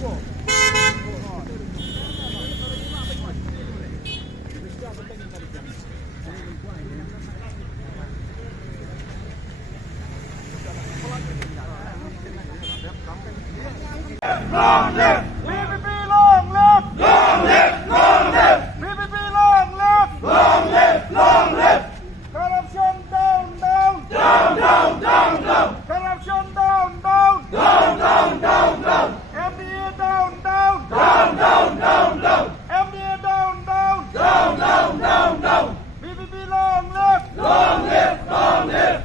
Long live! BBB long live! Long live! Long live! BBB long live! Long live! Long live! Corruption down, down! Down, down, down, down! Corruption down, down! Down, down, down, down! MDA down, down! Down, down, down, down! MDA down, down! Down, down, down, down! BBB long live! Long live! Long live!